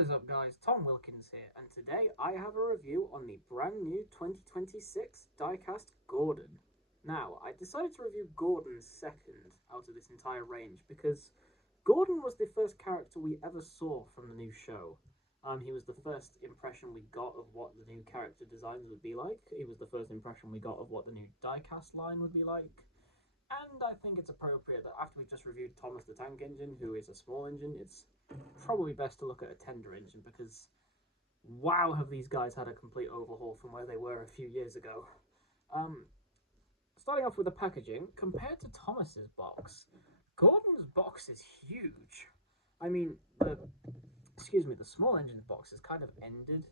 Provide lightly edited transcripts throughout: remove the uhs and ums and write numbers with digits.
What is up, guys? Tom Wilkins here, and today I have a review on the brand new 2026 Diecast Gordon. Now, I decided to review Gordon second out of this entire range because Gordon was the first character we ever saw from the new show. He was the first impression we got of what the new character designs would be like. He was the first impression we got of what the new diecast line would be like. And I think it's appropriate that after we just reviewed Thomas the Tank Engine, who is a small engine, it's probably best to look at a tender engine because wow, have these guys had a complete overhaul from where they were a few years ago. Starting off with the packaging, compared to Thomas's box, Gordon's box is huge. I mean, the small engine's box is kind of ended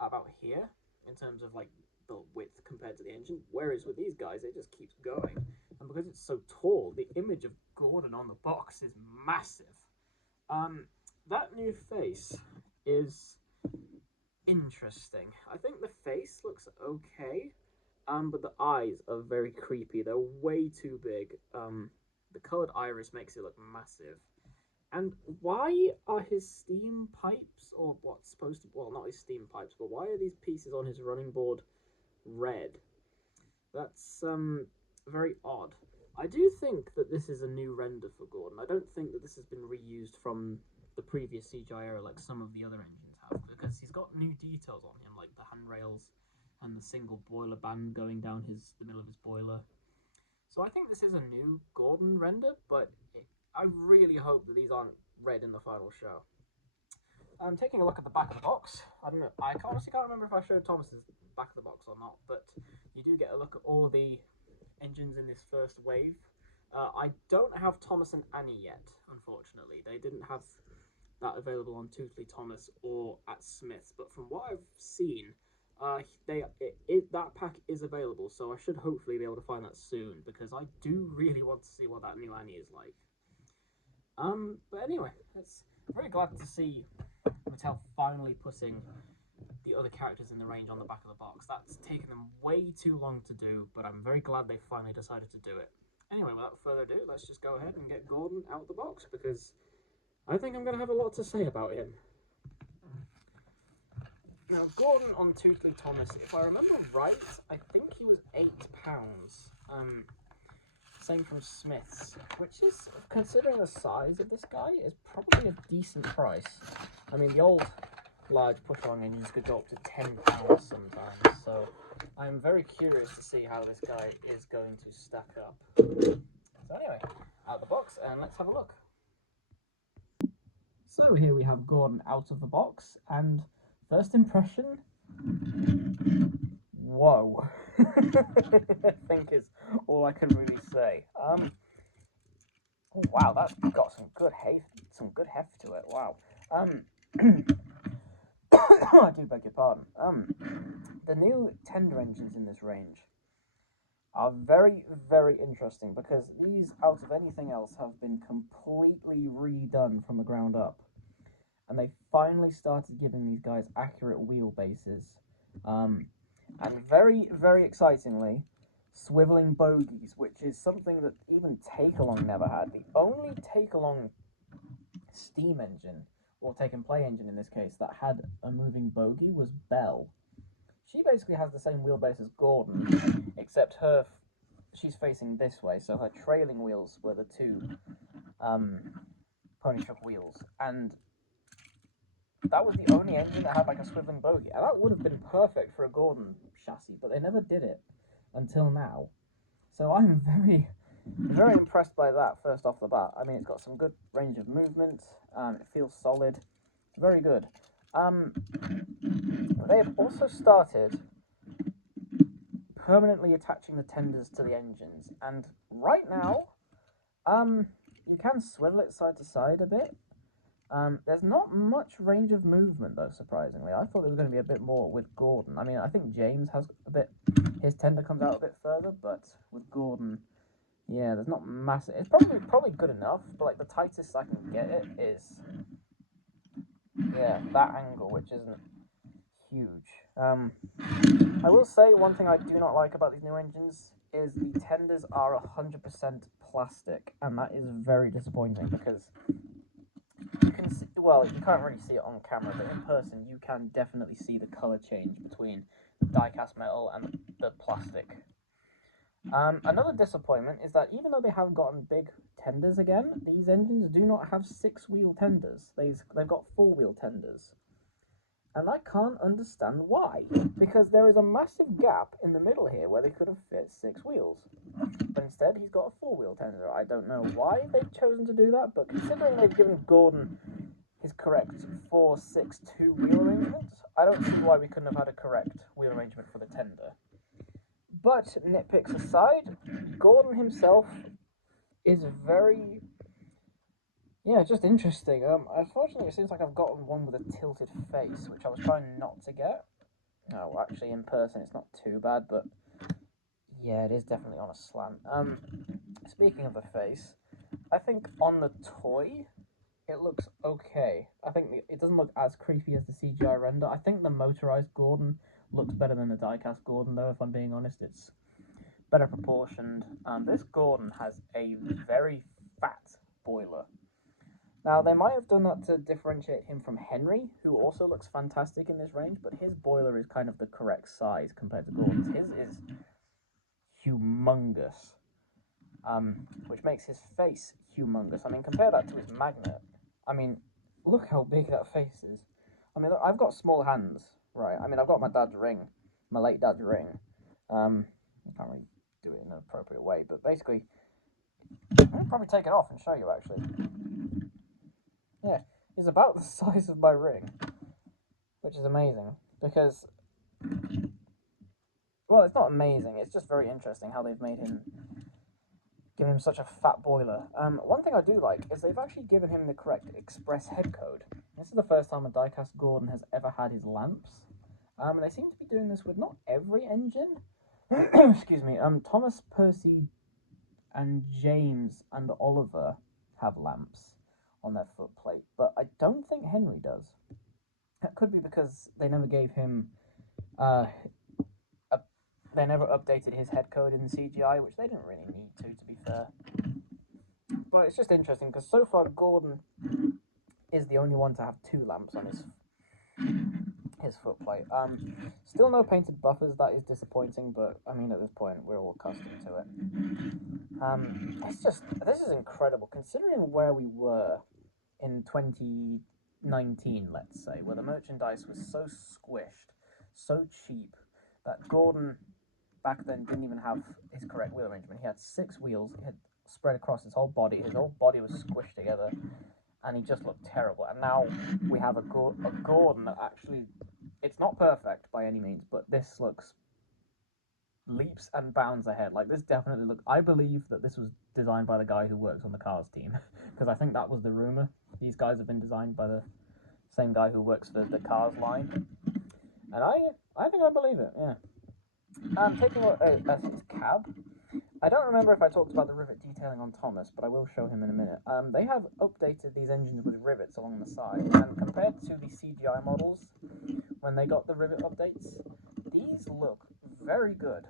about here in terms of like the width compared to the engine, whereas with these guys it just keeps going. And because it's so tall, the image of Gordon on the box is massive. That new face is interesting. I think the face looks okay, but the eyes are very creepy. They're way too big. The colored iris makes it look massive. And why are his steam pipes, or what's supposed to, well, not his steam pipes, but why are these pieces on his running board red? That's very odd. I do think that this is a new render for Gordon. I don't think that this has been reused from the previous CGI era like some of the other engines have, because he's got new details on him, like the handrails and the single boiler band going down the middle of his boiler. So I think this is a new Gordon render, but I really hope that these aren't red in the final show. I'm taking a look at the back of the box. I don't know. I honestly can't remember if I showed Thomas's back of the box or not, but you do get a look at all the engines in this first wave. I don't have Thomas and Annie yet, unfortunately. They didn't have that available on Tootley Thomas or at Smith's, but from what I've seen, that pack is available, so I should hopefully be able to find that soon, because I do really want to see what that new Annie is like. But anyway, I'm very glad to see Mattel finally putting the other characters in the range on the back of the box. That's taken them way too long to do, but I'm very glad they finally decided to do it. Anyway, without further ado, let's just go ahead and get Gordon out of the box, because I think I'm going to have a lot to say about him. Now, Gordon on Tootley Thomas, if I remember right, I think he was £8. Same from Smith's, which is, considering the size of this guy, is probably a decent price. I mean, the old large push-along engines could go up to £10 sometimes, so I'm very curious to see how this guy is going to stack up. So anyway, out of the box, and let's have a look. So here we have Gordon out of the box, and first impression, whoa. I think is all I can really say. Oh, wow, that's got some good heft to it. Wow. I do beg your pardon. The new tender engines in this range are very, very interesting, because these, out of anything else, have been completely redone from the ground up. And they finally started giving these guys accurate wheelbases. And very, very excitingly, swiveling bogies, which is something that even Take-Along never had. The only Take-Along steam engine, or take-and-play engine in this case, that had a moving bogie was Belle. She basically has the same wheelbase as Gordon, except she's facing this way, so her trailing wheels were the two pony truck wheels, and that was the only engine that had like a swiveling bogie, and that would have been perfect for a Gordon chassis, but they never did it until now. So I'm very, very impressed by that first off the bat. I mean, it's got some good range of movement, it feels solid, very good. They have also started permanently attaching the tenders to the engines, and right now, you can swivel it side to side a bit. There's not much range of movement though, surprisingly. I thought there was going to be a bit more with Gordon. I mean, I think James has a bit, his tender comes out a bit further, but with Gordon, yeah, there's not massive. It's probably good enough, but like the tightest I can get it is, yeah, that angle, which isn't huge. I will say one thing I do not like about these new engines is the tenders are 100% plastic, and that is very disappointing, because you can can see, well, you can't really see it on camera, but in person you can definitely see the colour change between the die-cast metal and the plastic. Another disappointment is that even though they have gotten big tenders again, these engines do not have 6-wheel tenders. They've got 4-wheel tenders. And I can't understand why, because there is a massive gap in the middle here where they could have fit 6 wheels. But instead, he's got a 4-wheel tender. I don't know why they've chosen to do that, but considering they've given Gordon his correct 4-6-2 wheel arrangement, I don't see why we couldn't have had a correct wheel arrangement for the tender. But nitpicks aside, Gordon himself is very... yeah, just interesting. Unfortunately, it seems like I've gotten one with a tilted face, which I was trying not to get. No, actually, in person, it's not too bad, but yeah, it is definitely on a slant. Speaking of the face, I think on the toy, it looks okay. I think it doesn't look as creepy as the CGI render. I think the motorized Gordon looks better than the die-cast Gordon, though, if I'm being honest. It's better proportioned. This Gordon has a very fat boiler. Now, they might have done that to differentiate him from Henry, who also looks fantastic in this range, but his boiler is kind of the correct size compared to Gordon's. His is humongous, which makes his face humongous. I mean, compare that to his magnet. I mean, look how big that face is. I mean, look, I've got small hands, right? I mean, I've got my dad's ring, my late dad's ring. I can't really do it in an appropriate way, but basically, I'll probably take it off and show you, actually. Yeah, it's about the size of my ring, which is amazing, because, well, it's not amazing, it's just very interesting how they've made him, given him such a fat boiler. One thing I do like is they've actually given him the correct express head code. This is the first time a die-cast Gordon has ever had his lamps, and they seem to be doing this with not every engine. Excuse me, Thomas, Percy, and James and Oliver have lamps on their footplate, but I don't think Henry does. That could be because they never gave him, they never updated his head code in CGI, which they didn't really need to be fair. But it's just interesting, because so far Gordon is the only one to have 2 lamps on his footplate. Still no painted buffers, that is disappointing, but I mean, at this point, we're all accustomed to it. This is incredible, considering where we were in 2019, let's say, where the merchandise was so squished, so cheap, that Gordon back then didn't even have his correct wheel arrangement. He had 6 wheels, he had spread across his whole body was squished together, and he just looked terrible. And now we have a Gordon that actually, it's not perfect by any means, but this looks leaps and bounds ahead. Like, this definitely looks, I believe that this was designed by the guy who works on the Cars team, because I think that was the rumor. These guys have been designed by the same guy who works for the Cars line, and I think I believe it, yeah. Taking a look at his cab, I don't remember if I talked about the rivet detailing on Thomas, but I will show him in a minute. They have updated these engines with rivets along the side, and compared to the CGI models, when they got the rivet updates, these look very good.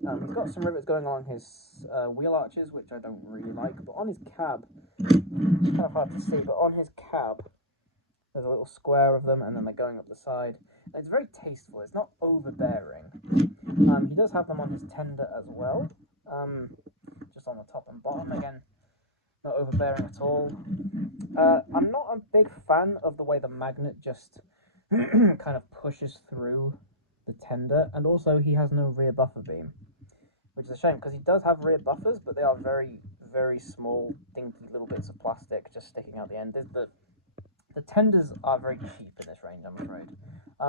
He's got some rivets going on his wheel arches, which I don't really like, but on his cab, it's kind of hard to see, but on his cab, there's a little square of them, and then they're going up the side. And it's very tasteful, it's not overbearing. He does have them on his tender as well, just on the top and bottom, again, not overbearing at all. I'm not a big fan of the way the magnet just kind of pushes through the tender, and also he has no rear buffer beam, which is a shame, because he does have rear buffers, but they are very, very small, dinky little bits of plastic just sticking out the end. The tenders are very cheap in this range, I'm afraid.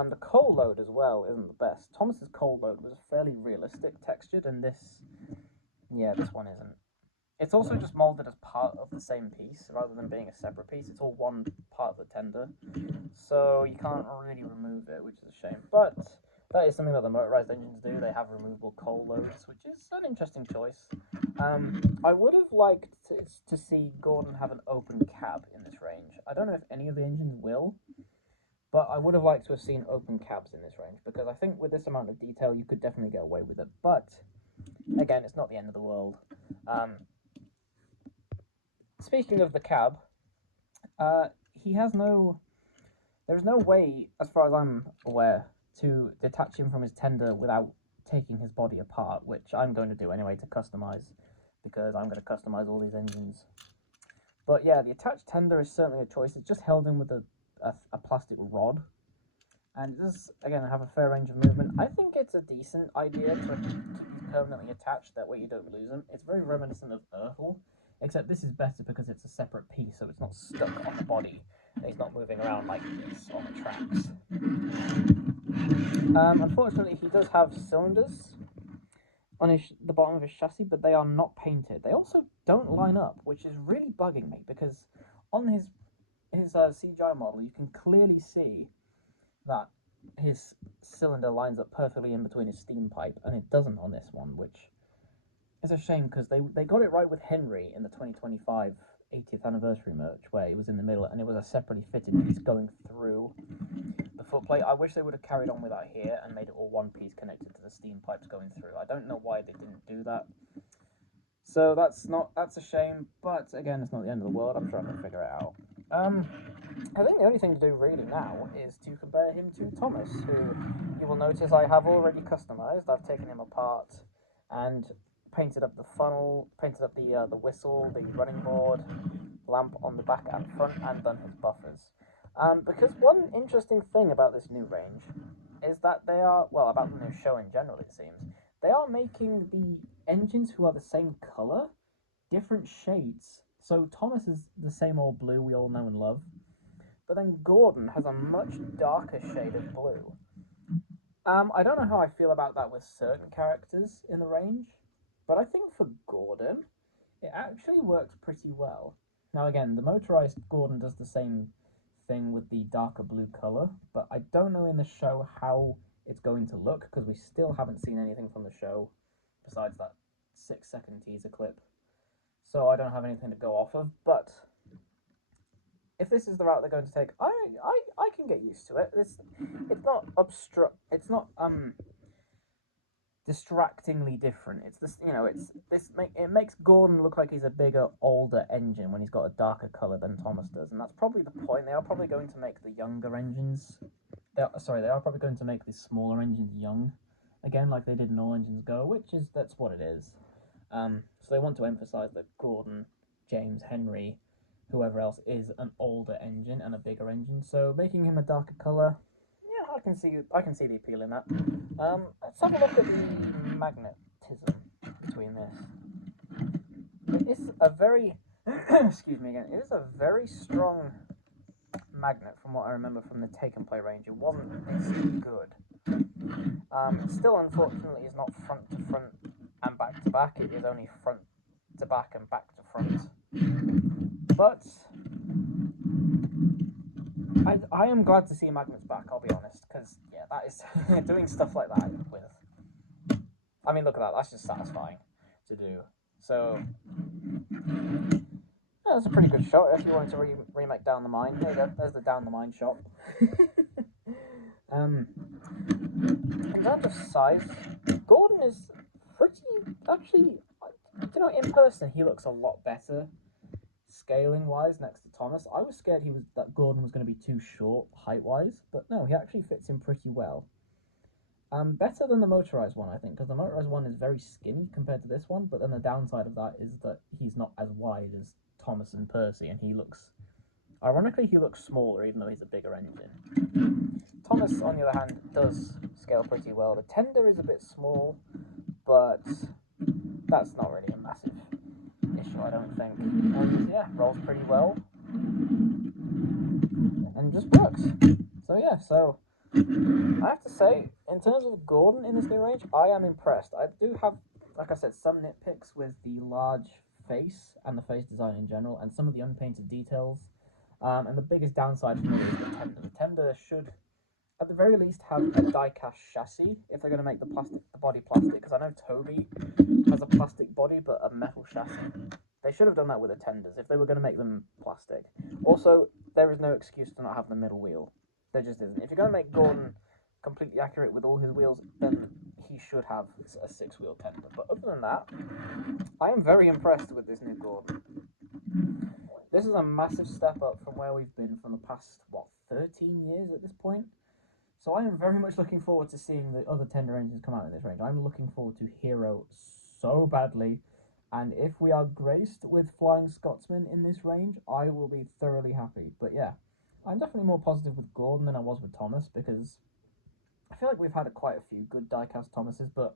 The coal load as well isn't the best. Thomas's coal load was fairly realistic textured, and this one isn't. It's also just molded as part of the same piece, rather than being a separate piece. It's all one part of the tender, so you can't really remove it, which is a shame. But that is something that the motorized engines do. They have removable coal loads, which is an interesting choice. I would have liked to see Gordon have an open cab in this range. I don't know if any of the engines will, but I would have liked to have seen open cabs in this range, because I think with this amount of detail, you could definitely get away with it. But, again, it's not the end of the world. Speaking of the cab, he has no. There's no way, as far as I'm aware, to detach him from his tender without taking his body apart, which I'm going to do anyway to customize, because I'm going to customize all these engines. But yeah, the attached tender is certainly a choice. It's just held in with a plastic rod, and it does, again, have a fair range of movement. I think it's a decent idea to keep these permanently attached, that way you don't lose them. It's very reminiscent of Urkel, except this is better because it's a separate piece, so it's not stuck on the body. He's not moving around like this on the tracks. Unfortunately, he does have cylinders on the bottom of his chassis, but they are not painted. They also don't line up, which is really bugging me, because on his CGI model, you can clearly see that his cylinder lines up perfectly in between his steam pipe, and it doesn't on this one, which is a shame, because they got it right with Henry in the 2025 80th anniversary merch, where it was in the middle and it was a separately fitted piece going through the footplate. I wish they would have carried on with that here and made it all one piece connected to the steam pipes going through. I don't know why they didn't do that. So that's a shame, but again, it's not the end of the world. I'm sure I can figure it out. I think the only thing to do really now is to compare him to Thomas, who you will notice I have already customized. I've taken him apart and painted up the funnel, painted up the whistle, the running board, lamp on the back and front, and done his buffers. Because one interesting thing about this new range is that they are, well, about the new show in general, it seems, they are making the engines who are the same colour different shades. So Thomas is the same old blue we all know and love, but then Gordon has a much darker shade of blue. I don't know how I feel about that with certain characters in the range, but I think for Gordon, it actually works pretty well. Now again, the motorized Gordon does the same thing with the darker blue colour, but I don't know in the show how it's going to look, because we still haven't seen anything from the show besides that 6-second teaser clip. So I don't have anything to go off of, but if this is the route they're going to take, I can get used to it. It's not distractingly different. It's this, it makes Gordon look like he's a bigger, older engine when he's got a darker color than Thomas does, and that's probably the point. They are probably going to make the younger engines. They are probably going to make the smaller engines young, again, like they did in All Engines Go, that's what it is. So they want to emphasize that Gordon, James, Henry, whoever else is an older engine and a bigger engine. So making him a darker color, yeah, I can see the appeal in that. Let's have a look at the magnetism between this. It is a very excuse me again. It is a very strong magnet from what I remember from the Take and Play range. It wasn't this good. It still, unfortunately, is not front to front and back to back. It is only front to back and back to front. But I am glad to see magnets back, I'll be honest, because yeah, that is doing stuff like that with. I mean, look at that. That's just satisfying to do. So yeah, that's a pretty good shot. If you wanted to remake Down the Mine, there you go. There's the Down the Mine shot. In terms of size, Gordon is pretty, actually, in person he looks a lot better scaling wise next to Thomas. I was scared that Gordon was going to be too short height wise, but no, he actually fits in pretty well. Better than the motorized one, I think, because the motorized one is very skinny compared to this one, but then the downside of that is that he's not as wide as Thomas and Percy, and ironically he looks smaller even though he's a bigger engine. Thomas, on the other hand, does scale pretty well. The tender is a bit small, but that's not really a massive issue, I don't think. And yeah, rolls pretty well and just works. So yeah, I have to say, in terms of Gordon in this new range, I am impressed. I do have, like I said, some nitpicks with the large face and the face design in general, and some of the unpainted details. And the biggest downside for me is the tender. The tender should, at the very least, have a die-cast chassis if they're going to make the body plastic, because I know Toby has a plastic body but a metal chassis. They should have done that with the tenders if they were going to make them plastic. Also, there is no excuse to not have the middle wheel. There just isn't. If you're going to make Gordon completely accurate with all his wheels, then he should have a 6-wheel tender. But other than that, I am very impressed with this new Gordon. This is a massive step up from where we've been from the past, what, 13 years at this point? So I am very much looking forward to seeing the other tender engines come out in this range. I'm looking forward to Hero so badly, and if we are graced with Flying Scotsman in this range, I will be thoroughly happy. But yeah, I'm definitely more positive with Gordon than I was with Thomas, because I feel like we've had quite a few good diecast Thomases, but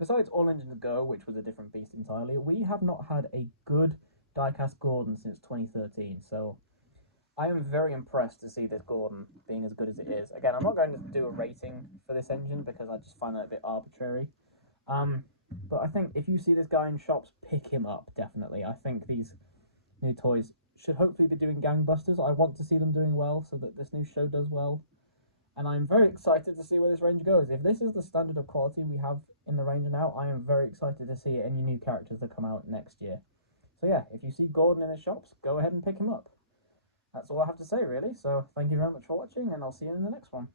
besides All Engines Go, which was a different beast entirely, we have not had a good diecast Gordon since 2013. So I am very impressed to see this Gordon being as good as it is. Again, I'm not going to do a rating for this engine because I just find that a bit arbitrary. But I think if you see this guy in shops, pick him up, definitely. I think these new toys should hopefully be doing gangbusters. I want to see them doing well so that this new show does well. And I'm very excited to see where this range goes. If this is the standard of quality we have in the range now, I am very excited to see any new characters that come out next year. So yeah, if you see Gordon in the shops, go ahead and pick him up. That's all I have to say, really. So thank you very much for watching, and I'll see you in the next one.